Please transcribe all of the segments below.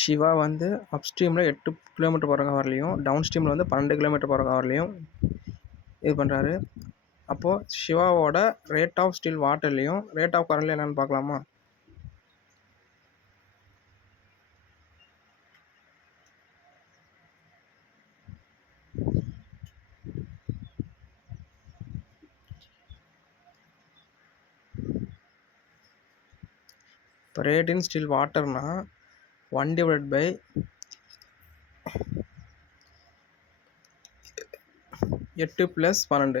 சிவா வந்து அப்ஸ்ட்ரீமில் 8 கிலோமீட்டர் போகிற ஹவர்லேயும் டவுன் ஸ்ட்ரீமில் வந்து 12 கிலோமீட்டர் போகிற ஹவர்லேயும் இது பண்ணுறாரு. அப்போது சிவாவோட ரேட் ஆஃப் ஸ்டில் வாட்டர்லேயும் ரேட் ஆஃப் கரண்ட்ல என்னென்னு பார்க்கலாமா? இப்போ ரேட் இன் ஸ்டில் வாட்டர்னா 1/8 + 12.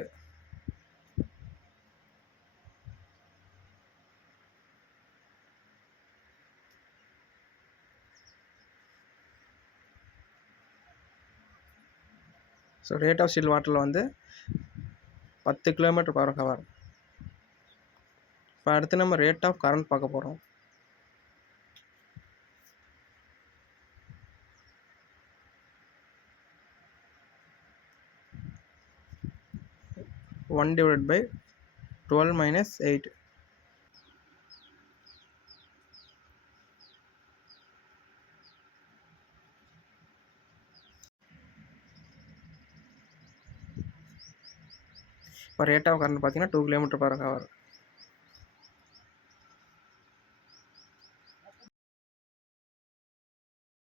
ஸோ ரேட் ஆஃப் ஸ்டில் வாட்டரில் வந்து 10 கிலோமீட்டர் பர் ஹவர். இப்போ அடுத்து நம்ம ரேட் ஆஃப் கரண்ட் பார்க்க போகிறோம். (1/12 - 8). இப்போ ரேட் ஆஃப் கரண்ட் பார்த்தீங்கன்னா 2 கிலோமீட்டர் பர் ஹவர்.